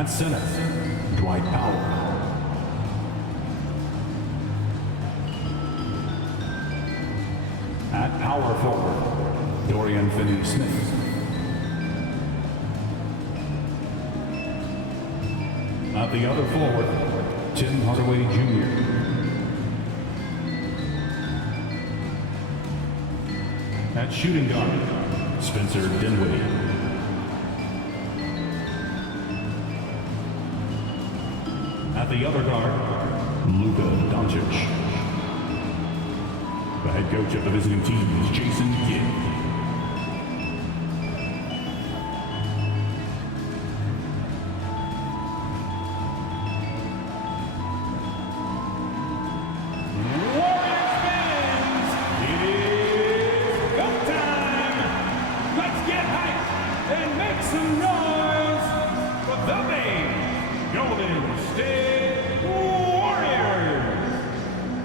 At center, Dwight Powell. At power forward, Dorian Finney-Smith. At the other forward, Tim Hardaway Jr. At shooting guard, Spencer Dinwiddie. At the other guard, Luka Doncic. The head coach of the visiting team is Jason Kidd.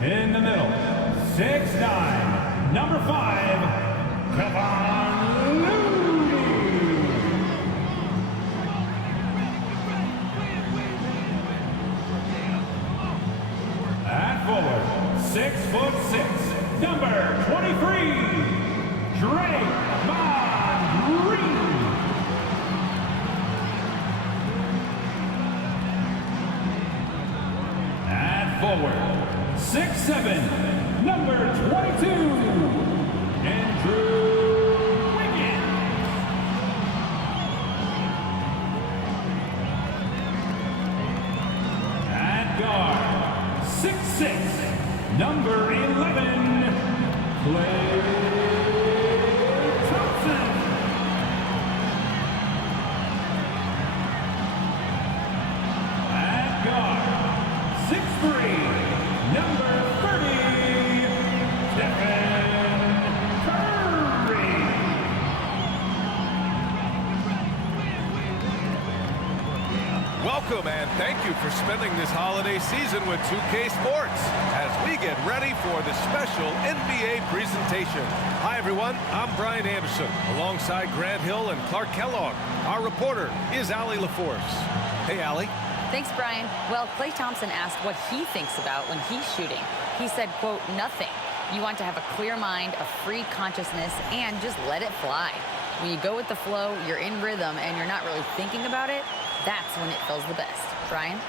In the middle, 6'9", number 5, Kevon Looney. At forward, 6'6", number 23, Draymond Green. At forward, 6'7", number 22, Andrew Wiggins. At guard, 6'6", number 11, Klay Thompson. At guard, 6'3", number 30, Stephen Curry. Welcome and thank you for spending this holiday season with 2K Sports as we get ready for the special NBA presentation. Hi everyone, I'm Brian Anderson alongside Grant Hill and Clark Kellogg. Our reporter is Allie LaForce. Hey Allie. Thanks, Brian. Well, Klay Thompson asked what he thinks about when he's shooting. He said, quote, nothing. You want to have a clear mind, a free consciousness, and just let it fly. When you go with the flow, you're in rhythm, and you're not really thinking about it, that's when it feels the best. Brian?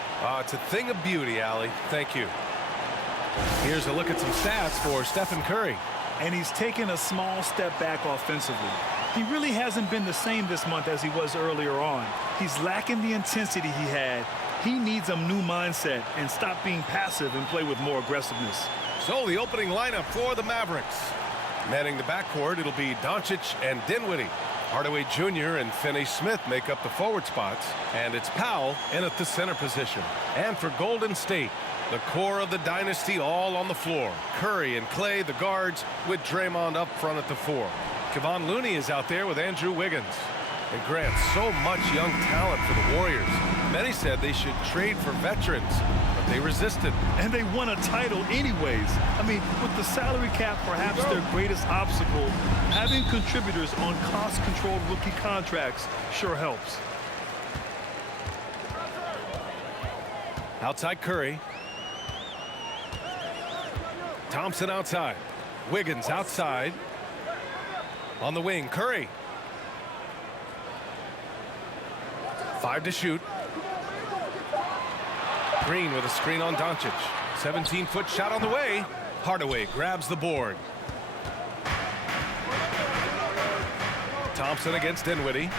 It's a thing of beauty, Allie. Thank you. Here's a look at some stats for Stephen Curry. And he's taken a small step back offensively. He really hasn't been the same this month as he was earlier on. He's lacking the intensity he had. He needs a new mindset and stop being passive and play with more aggressiveness. So the opening lineup for the Mavericks. Manning the backcourt, it'll be Doncic and Dinwiddie. Hardaway Jr. and Finney-Smith make up the forward spots, and it's Powell in at the center position. And for Golden State, the core of the dynasty all on the floor. Curry and Klay, the guards, with Draymond up front at the 4. Kevon Looney is out there with Andrew Wiggins. And Grant, so much young talent for the Warriors. Many said they should trade for veterans, but they resisted. And they won a title anyways. I mean, with the salary cap perhaps their greatest obstacle, having contributors on cost-controlled rookie contracts sure helps. Outside Curry. Thompson outside. Wiggins outside. On the wing, Curry. 5 to shoot. Green with a screen on Doncic. 17-foot shot on the way. Hardaway grabs the board. Thompson against Dinwiddie.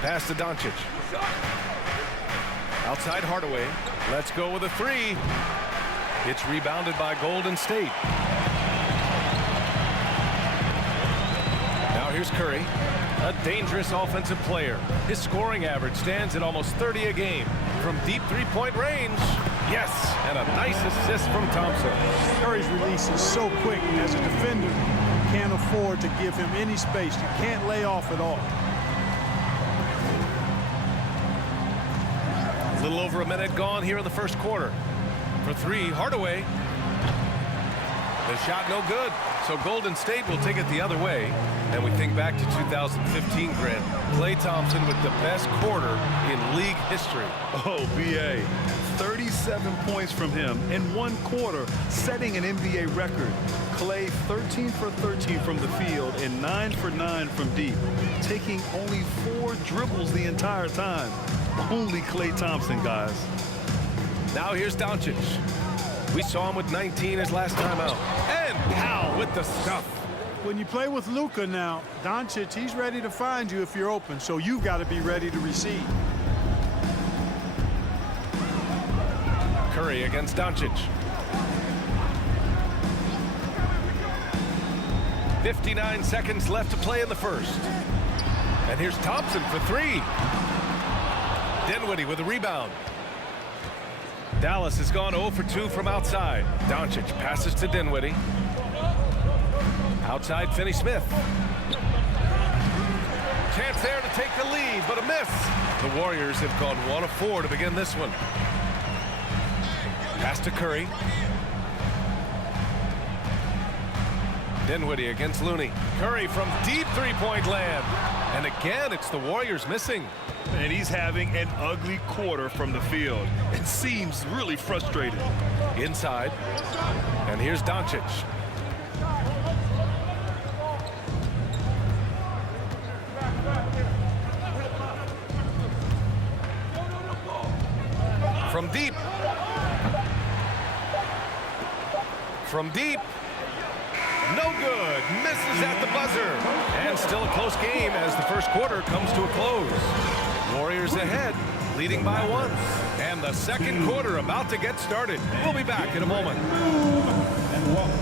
Pass to Doncic. Outside Hardaway. Let's go with a 3. It's rebounded by Golden State. Now here's Curry, a dangerous offensive player. His scoring average stands at almost 30 a game. From deep three-point range, yes, and a nice assist from Thompson. Curry's release is so quick. As a defender, you can't afford to give him any space. You can't lay off at all. A little over a minute gone here in the first quarter. For 3, Hardaway. The shot no good. So Golden State will take it the other way. And we think back to 2015, Grant. Klay Thompson with the best quarter in league history. Oh, B.A. 37 points from him in one quarter, setting an NBA record. Klay 13 for 13 from the field and 9 for 9 from deep, taking only 4 dribbles the entire time. Only Klay Thompson, guys. Now here's Doncic. We saw him with 19 his last time out. And Powell with the stuff. When you play with Luka now, Doncic, he's ready to find you if you're open, so you've got to be ready to receive. Curry against Doncic. 59 seconds left to play in the first. And here's Thompson for 3. Dinwiddie with a rebound. Dallas has gone 0 for 2 from outside. Doncic passes to Dinwiddie. Outside Finney-Smith. Chance there to take the lead, but a miss. The Warriors have gone 1 of 4 to begin this one. Pass to Curry. Dinwiddie against Looney. Curry from deep three-point land. And again, it's the Warriors missing. And he's having an ugly quarter from the field. It seems really frustrated. Inside. And here's Doncic. From deep. From deep. No good. Misses at the buzzer. And still a close game as the first quarter comes to a close. Warriors ahead, leading by 1. And the second quarter about to get started. We'll be back in a moment. And welcome.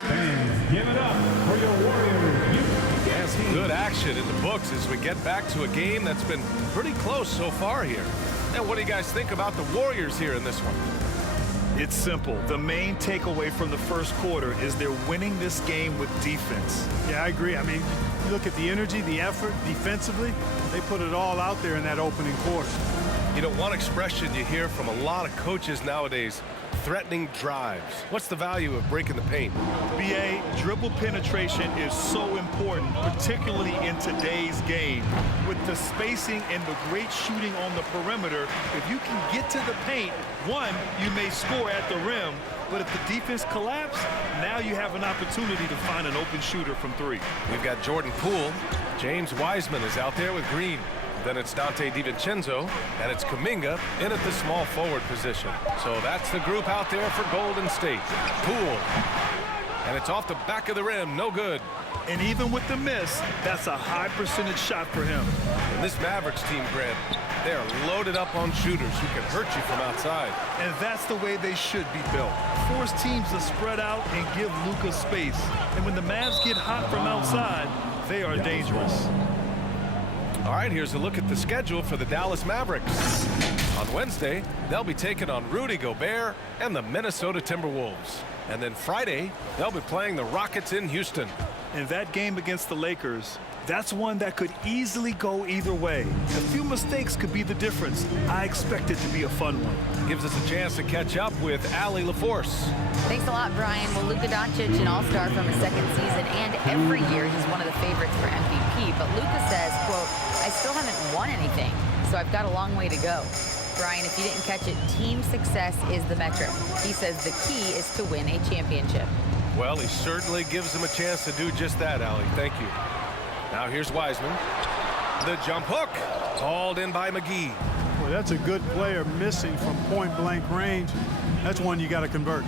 Fans, give it up for your Warriors. Yes, good action in the books as we get back to a game that's been pretty close so far here. And what do you guys think about the Warriors here in this one? It's simple. The main takeaway from the first quarter is they're winning this game with defense. Yeah, I agree. I mean, you look at the energy, the effort, defensively, they put it all out there in that opening quarter. You know, one expression you hear from a lot of coaches nowadays, threatening drives. What's the value of breaking the paint? B.A., dribble penetration is so important, particularly in today's game. With the spacing and the great shooting on the perimeter, if you can get to the paint, one, you may score at the rim, but if the defense collapses, now you have an opportunity to find an open shooter from 3. We've got Jordan Poole. James Wiseman is out there with Green. Then it's Dante DiVincenzo, and it's Kuminga in at the small forward position. So that's the group out there for Golden State. Poole. And it's off the back of the rim, no good. And even with the miss, that's a high percentage shot for him. And this Mavericks team, Grant, they're loaded up on shooters who can hurt you from outside. And that's the way they should be built. Force teams to spread out and give Luka space. And when the Mavs get hot from outside, they are dangerous. All right, here's a look at the schedule for the Dallas Mavericks. On Wednesday, they'll be taking on Rudy Gobert and the Minnesota Timberwolves. And then Friday, they'll be playing the Rockets in Houston. And that game against the Lakers, that's one that could easily go either way. A few mistakes could be the difference. I expect it to be a fun one. Gives us a chance to catch up with Allie LaForce. Thanks a lot, Brian. Well, Luka Doncic, an all-star from his second season, and every year he's one of the favorites for MVP. But Luka says, quote, I still haven't won anything, so I've got a long way to go. Brian, if you didn't catch it, team success is the metric. He says the key is to win a championship. Well, he certainly gives them a chance to do just that, Allie. Thank you. Now here's Wiseman. The jump hook, hauled in by McGee. Boy, that's a good player missing from point-blank range. That's one you got to convert.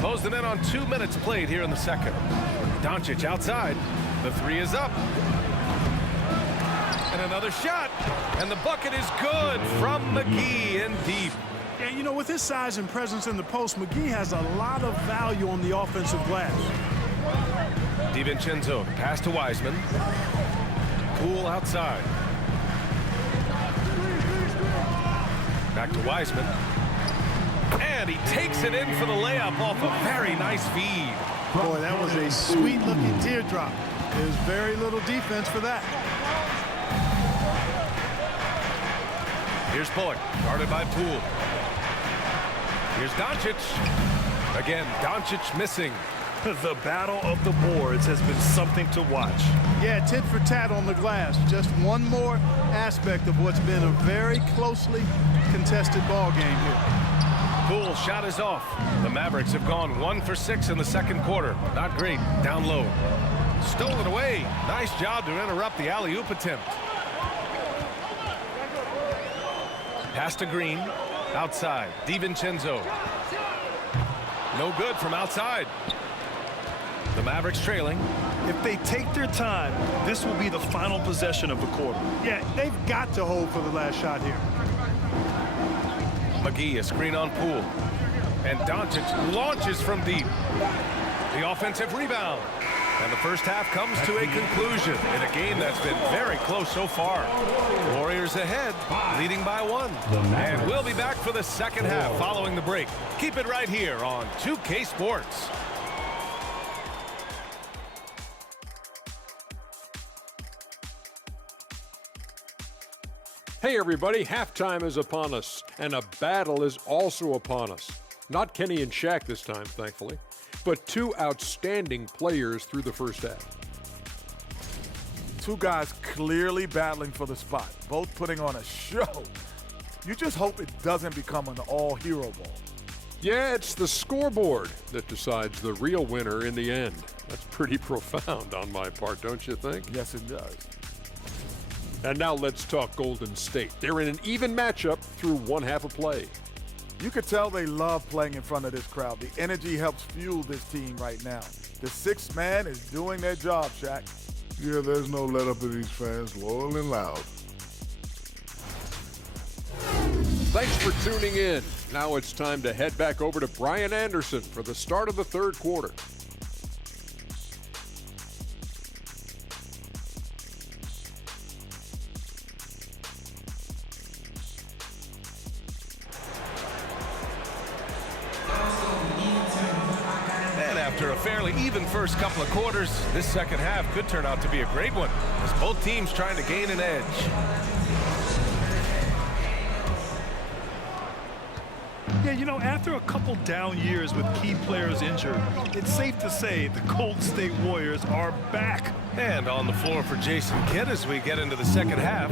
Closing in on 2 minutes played here in the second. Doncic outside. The 3 is up. And another shot. And the bucket is good from McGee in deep. Yeah, you know, with his size and presence in the post, McGee has a lot of value on the offensive glass. DiVincenzo, pass to Wiseman. Poole outside. Back to Wiseman. And he takes it in for the layup off a very nice feed. Boy, that was a sweet-looking teardrop. There's very little defense for that. Here's Bullock, guarded by Poole. Here's Doncic. Again, Doncic missing. The battle of the boards has been something to watch. Yeah, tit for tat on the glass. Just one more aspect of what's been a very closely contested ball game here. Poole shot is off. The Mavericks have gone 1 for 6 in the second quarter. Not great. Down low. Stolen away. Nice job to interrupt the alley-oop attempt. Pass to Green. Outside. DiVincenzo. No good from outside. The Mavericks trailing. If they take their time, this will be the final possession of the quarter. Yeah, they've got to hold for the last shot here. McGee, a screen on Poole. And Doncic launches from deep. The offensive rebound. And the first half comes to a conclusion in a game that's been very close so far. Warriors ahead, leading by 1. And we'll be back for the second half following the break. Keep it right here on 2K Sports. Hey everybody, halftime is upon us, and a battle is also upon us. Not Kenny and Shaq this time, thankfully, but two outstanding players through the first half. Two guys clearly battling for the spot, both putting on a show. You just hope it doesn't become an all-hero ball. Yeah, it's the scoreboard that decides the real winner in the end. That's pretty profound on my part, don't you think? Yes, it does. And now let's talk Golden State. They're in an even matchup through one half of play. You could tell they love playing in front of this crowd. The energy helps fuel this team right now. The sixth man is doing their job, Shaq. Yeah, there's no let up in these fans, loyal and loud. Thanks for tuning in. Now it's time to head back over to Brian Anderson for the start of the third quarter. After a fairly even first couple of quarters, this second half could turn out to be a great one as both teams trying to gain an edge. Yeah, you know, after a couple down years with key players injured, it's safe to say the Golden State Warriors are back. And on the floor for Jason Kidd as we get into the second half.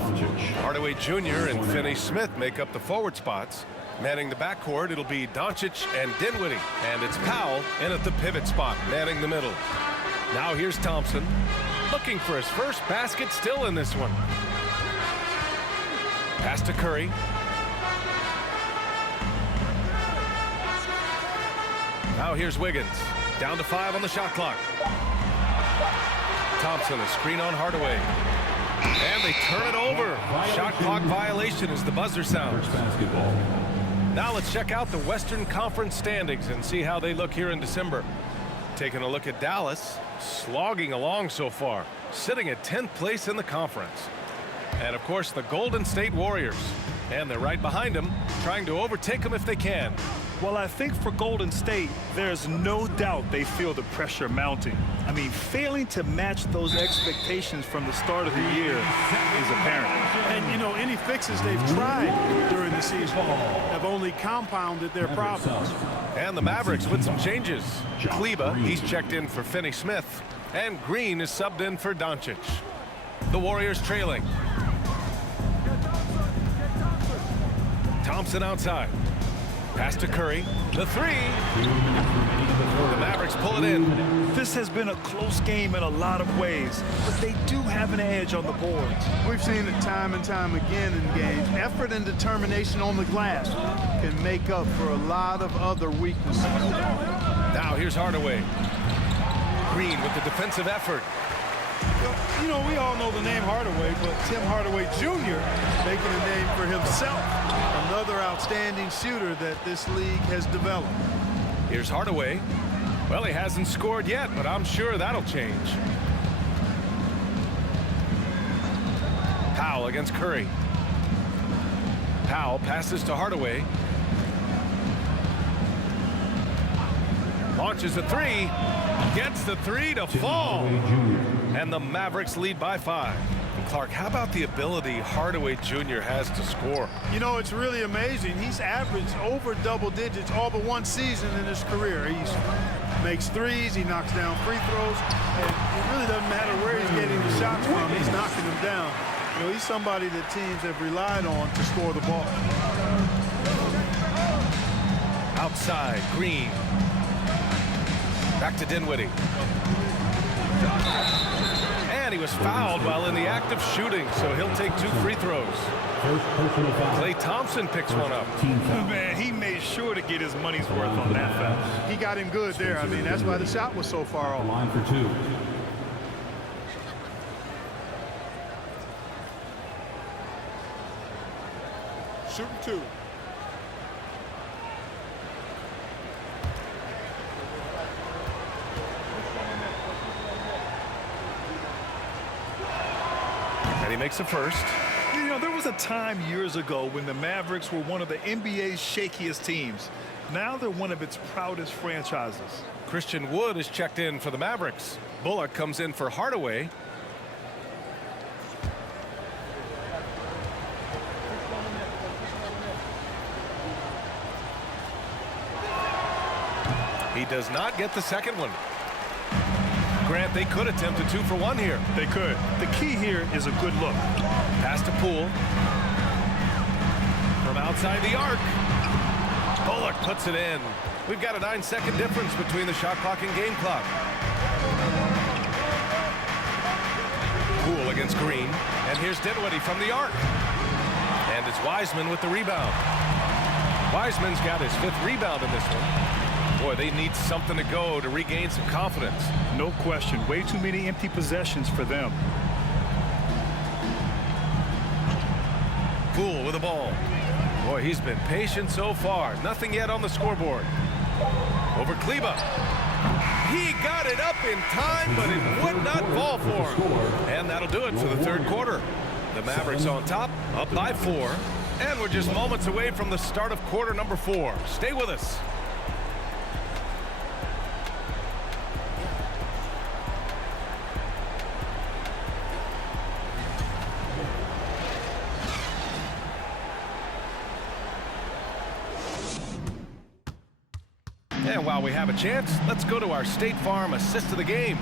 Hardaway Jr. and Finney-Smith make up the forward spots. Manning the backcourt, it'll be Doncic and Dinwiddie. And it's Powell in at the pivot spot, manning the middle. Now here's Thompson, looking for his first basket, still in this one. Pass to Curry. Now here's Wiggins, down to 5 on the shot clock. Thompson, a screen on Hardaway. And they turn it over. Shot clock violation as the buzzer sounds. Basketball. Now let's check out the Western Conference standings and see how they look here in December. Taking a look at Dallas, slogging along so far, sitting at 10th place in the conference. And of course the Golden State Warriors. And they're right behind them, trying to overtake them if they can. Well, I think for Golden State, there's no doubt they feel the pressure mounting. I mean, failing to match those expectations from the start of the year is apparent. And, you know, any fixes they've tried during the season have only compounded their problems. And the Mavericks with some changes. Kleba, he's checked in for Finney-Smith. And Green is subbed in for Doncic. The Warriors trailing. Thompson outside. Pass to Curry. The three. The Mavericks pull it in. This has been a close game in a lot of ways, but they do have an edge on the boards. We've seen it time and time again in games. Effort and determination on the glass can make up for a lot of other weaknesses. Now here's Hardaway. Green with the defensive effort. You know, we all know the name Hardaway, but Tim Hardaway Jr. making a name for himself. Another outstanding shooter that this league has developed. Here's Hardaway. Well, he hasn't scored yet, but I'm sure that'll change. Powell against Curry. Powell passes to Hardaway. Launches a three. Gets the three to fall. And the Mavericks lead by 5. Clark, how about the ability Hardaway Jr. has to score? You know, it's really amazing. He's averaged over double digits all but one season in his career. He makes threes, he knocks down free throws, and it really doesn't matter where he's getting the shots from. He's knocking them down. You know, he's somebody that teams have relied on to score the ball. Outside, Green. Back to Dinwiddie. And he was fouled while in the act of shooting, so he'll take 2 free throws. Klay Thompson picks one up. Man, he made sure to get his money's worth on that foul. He got him good there. I mean, that's why the shot was so far off. Line for 2. Shooting 2. And he makes a first. You know, there was a time years ago when the Mavericks were one of the NBA's shakiest teams. Now they're one of its proudest franchises. Christian Wood is checked in for the Mavericks. Bullock comes in for Hardaway. He does not get the second one. Grant, they could attempt a 2 for 1 here. They could. The key here is a good look. Pass to Poole. From outside the arc. Bullock puts it in. We've got a 9-second difference between the shot clock and game clock. Poole against Green. And here's Dinwiddie from the arc. And it's Wiseman with the rebound. Wiseman's got his 5th rebound in this one. Boy, they need something to go to regain some confidence. No question. Way too many empty possessions for them. Poole with the ball. Boy, he's been patient so far. Nothing yet on the scoreboard. Over Kleba. He got it up in time, but it would not fall for him. And that'll do it for the 3rd quarter. The Mavericks on top, up by 4. And we're just moments away from the start of quarter number 4. Stay with us. And while we have a chance, let's go to our State Farm assist of the game.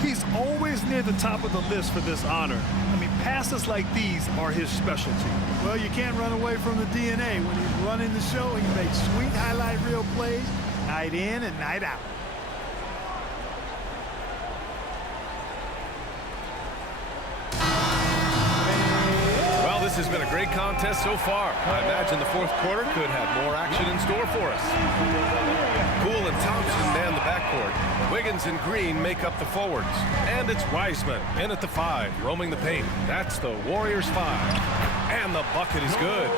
He's always near the top of the list for this honor. I mean, passes like these are his specialty. Well, you can't run away from the DNA. When he's running the show, he makes sweet highlight reel plays night in and night out. This has been a great contest so far. I imagine the 4th quarter could have more action in store for us. Poole and Thompson man the backcourt. Wiggins and Green make up the forwards. And it's Wiseman in at the 5, roaming the paint. That's the Warriors 5. And the bucket is good.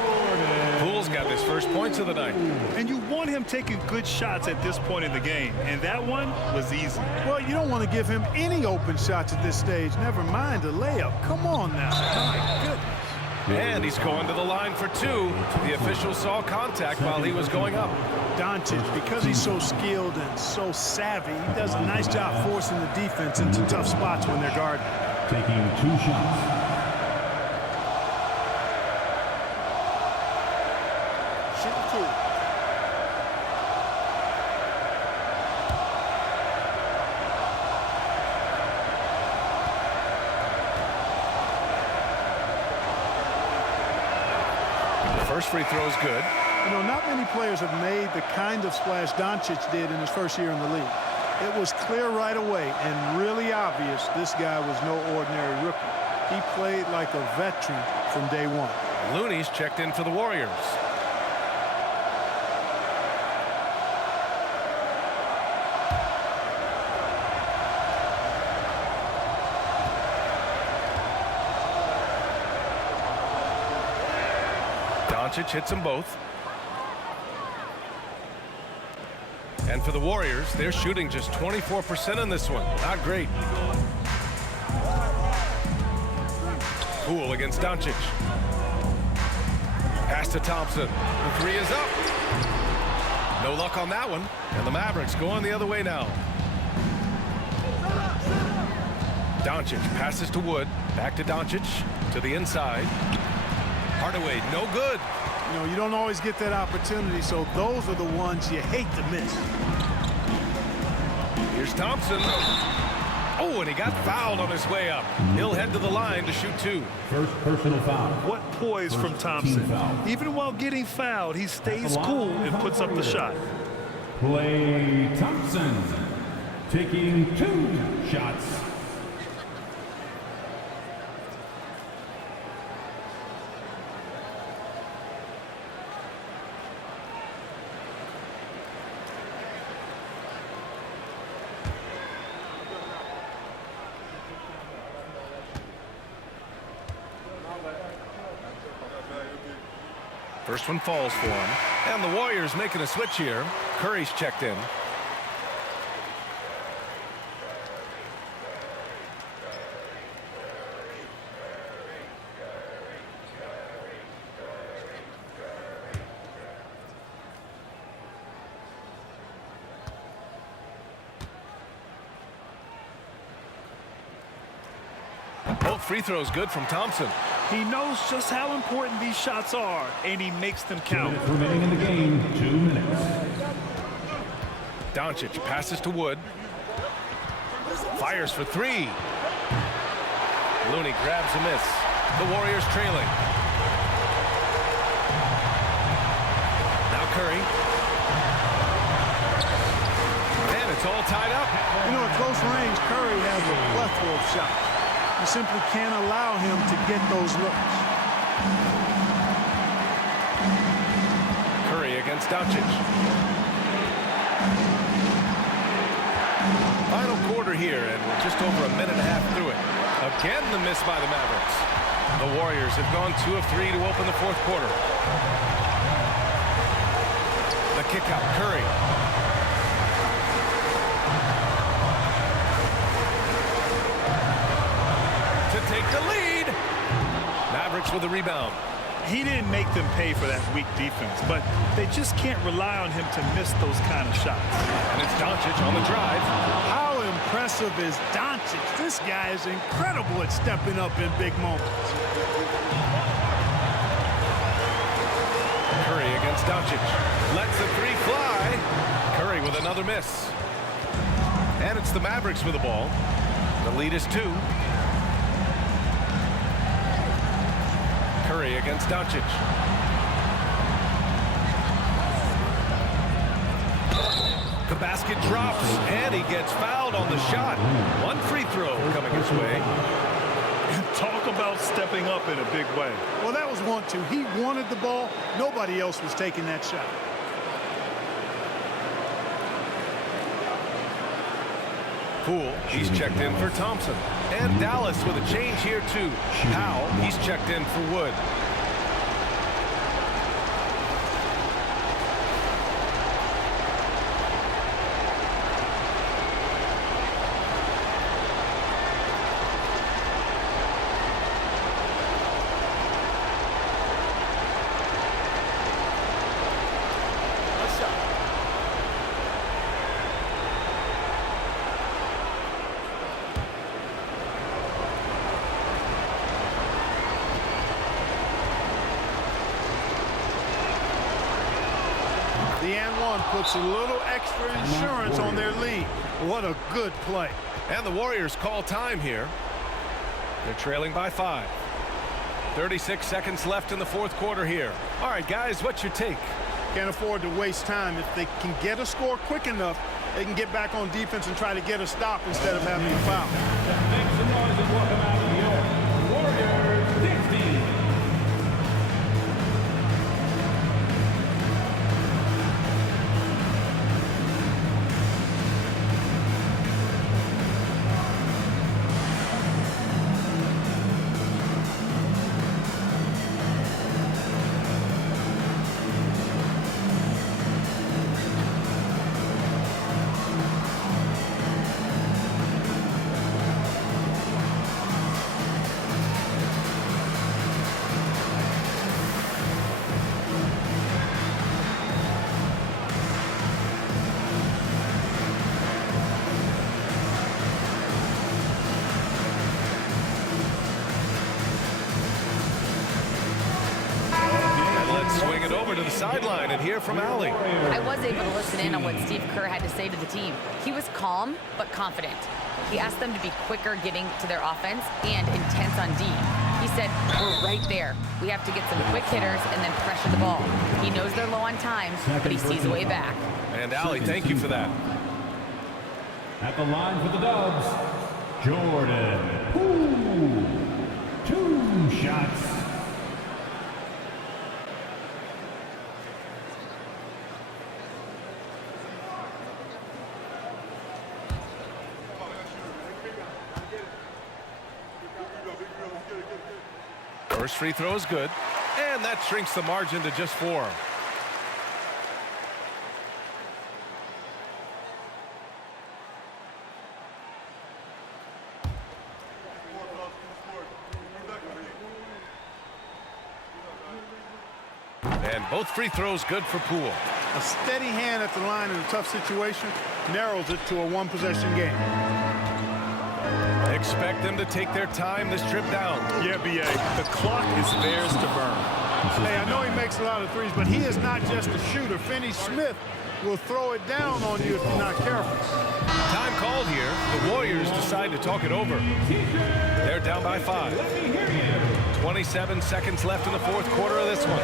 Poole's got his first points of the night. And you want him taking good shots at this point in the game. And that one was easy. Well, you don't want to give him any open shots at this stage. Never mind a layup. Come on now. My goodness. And he's going to the line for 2. The official saw contact while he was going up. Doncic, because he's so skilled and so savvy, he does a nice job forcing the defense into tough spots when they're guarding. Taking 2 shots. Shooting 2. First free throw is good. You know, not many players have made the kind of splash Doncic did in his first year in the league. It was clear right away and really obvious this guy was no ordinary rookie. He played like a veteran from day one. Looney's checked in for the Warriors. Doncic hits them both. And for the Warriors, they're shooting just 24% in this one. Not great. Poole against Doncic. Pass to Thompson. The 3 is up. No luck on that one. And the Mavericks going the other way now. Doncic passes to Wood. Back to Doncic. To the inside. Hardaway, no good. You know, you don't always get that opportunity, so those are the ones you hate to miss. Here's Thompson. Oh, and he got fouled on his way up. He'll head to the line to shoot 2. First personal foul. What poise from First Thompson. team foul. Even while getting fouled, he stays cool and puts up the shot. Klay Thompson taking 2 shots. First one falls for him. And the Warriors making a switch here. Curry's checked in. Both free throws good from Thompson. He knows just how important these shots are, and he makes them count. 2 minutes remaining in the game. 2 minutes. Doncic passes to Wood. Fires for 3. Looney grabs a miss. The Warriors trailing. Now Curry. And it's all tied up. You know, at close range, Curry has a plethora of shots. You simply can't allow him to get those looks. Curry against Doncic. Final quarter here, and we're just over a minute and a half through it. Again, the miss by the Mavericks. The Warriors have gone 2 of 3 to open the 4th quarter. The kick out, Curry. To take the lead. Mavericks with a rebound. He didn't make them pay for that weak defense, but they just can't rely on him to miss those kind of shots. And it's Doncic on the drive. How impressive is Doncic? This guy is incredible at stepping up in big moments. Curry against Doncic. Lets the 3 fly. Curry with another miss. And it's the Mavericks with the ball. The lead is 2. Curry against Doncic. The basket drops, and he gets fouled on the shot. 1 free throw coming his way. Talk about stepping up in a big way. Well, that was 1-2. He wanted the ball. Nobody else was taking that shot. Poole, he's checked in for Thompson. And Dallas with a change here, too. Powell, he's checked in for Wood. The and one puts a little extra insurance on their lead. What a good play. And the Warriors call time here. They're trailing by 5. 36 seconds left in the 4th quarter here. All right, guys, what's your take? Can't afford to waste time. If they can get a score quick enough, they can get back on defense and try to get a stop instead of having to foul. Make some noise and welcome out your Warriors 16. sideline and hear from Allie. I was able to listen in on what Steve Kerr had to say to the team. He was calm but confident. He asked them to be quicker getting to their offense and intense on D. He said, we're right there. We have to get some quick hitters and then pressure the ball. He knows they're low on time, but he sees a way back. And Allie, thank you for that. At the line for the Dubs, Jordan. Ooh, 2 shots. First free throw is good, and that shrinks the margin to just 4. And both free throws good for Poole. A steady hand at the line in a tough situation narrows it to a one-possession game. Expect them to take their time this trip down. Yeah, B.A. The clock is theirs to burn. Hey, I know he makes a lot of threes, but he is not just a shooter. Finney Smith will throw it down on you if you're not careful. Time called here. The Warriors decide to talk it over. They're down by 5. 27 seconds left in the fourth quarter of this one.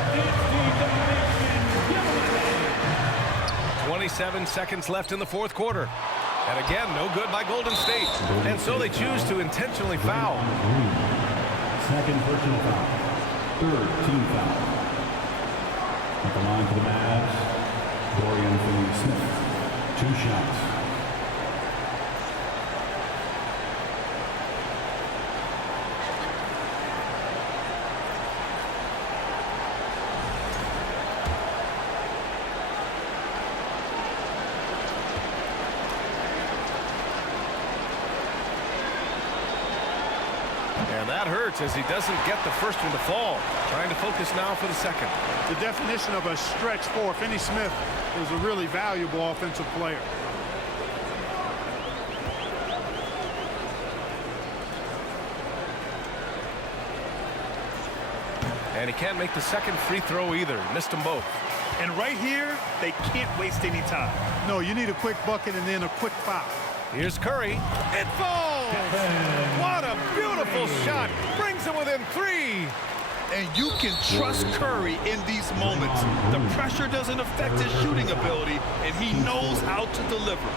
27 seconds left in the fourth quarter. And again, no good by Golden State. And so they choose to intentionally foul. Second personal foul. Third team foul. At the line for the Mavs, Dorian Finney-Smith. 2 shots. And that hurts as he doesn't get the first one to fall. Trying to focus now for the second. The definition of a stretch 4. Finney Smith is a really valuable offensive player. And he can't make the second free throw either. Missed them both. And right here, they can't waste any time. No, you need a quick bucket and then a quick foul. Here's Curry. It falls! What a beautiful shot. Brings it within 3. And you can trust Curry in these moments. The pressure doesn't affect his shooting ability, and he knows how to deliver.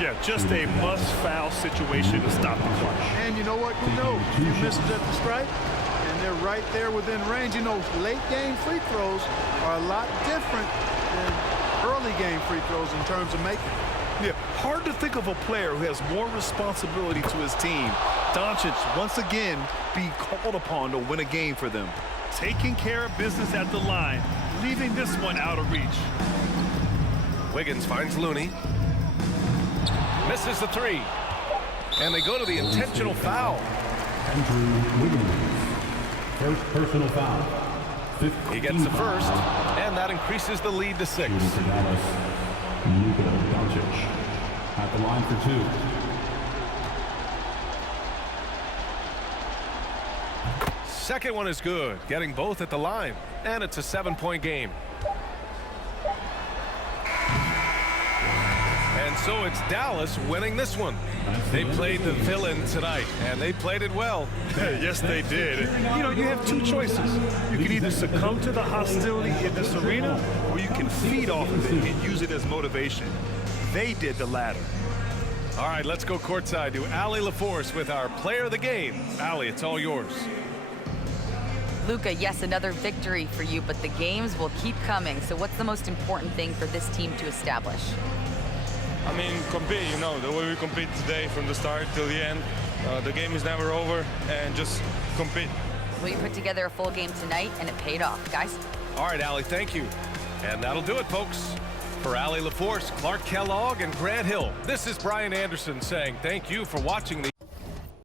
Yeah, just a must-foul situation to stop the clock. And you know what? Who knows? He misses at the stripe, and they're right there within range. You know, late-game free throws are a lot different than early-game free throws in terms of making. Yeah, hard to think of a player who has more responsibility to his team. Doncic, once again, being called upon to win a game for them. Taking care of business at the line, leaving this one out of reach. Wiggins finds Looney. Misses the 3. And they go to the intentional foul. Andrew Wiggins. First personal foul. He gets the first, and that increases the lead to 6. Luka Doncic at the line for 2. Second one is good, getting both at the line, and it's a 7-point game. And so it's Dallas winning this one. They played the villain tonight, and they played it well. Yes, they did. You know, you have 2 choices. You can either succumb to the hostility in this arena, or you can feed off of it and use it as motivation. They did the latter. All right, let's go courtside to Allie LaForce with our player of the game. Allie, it's all yours. Luka, yes, another victory for you, but the games will keep coming. So what's the most important thing for this team to establish? I mean, compete, you know, the way we compete today from the start till the end. The game is never over, and just compete. Well, you put together a full game tonight, and it paid off, guys. All right, Allie, thank you. And that'll do it, folks. For Allie LaForce, Clark Kellogg, and Grant Hill, this is Brian Anderson saying thank you for watching the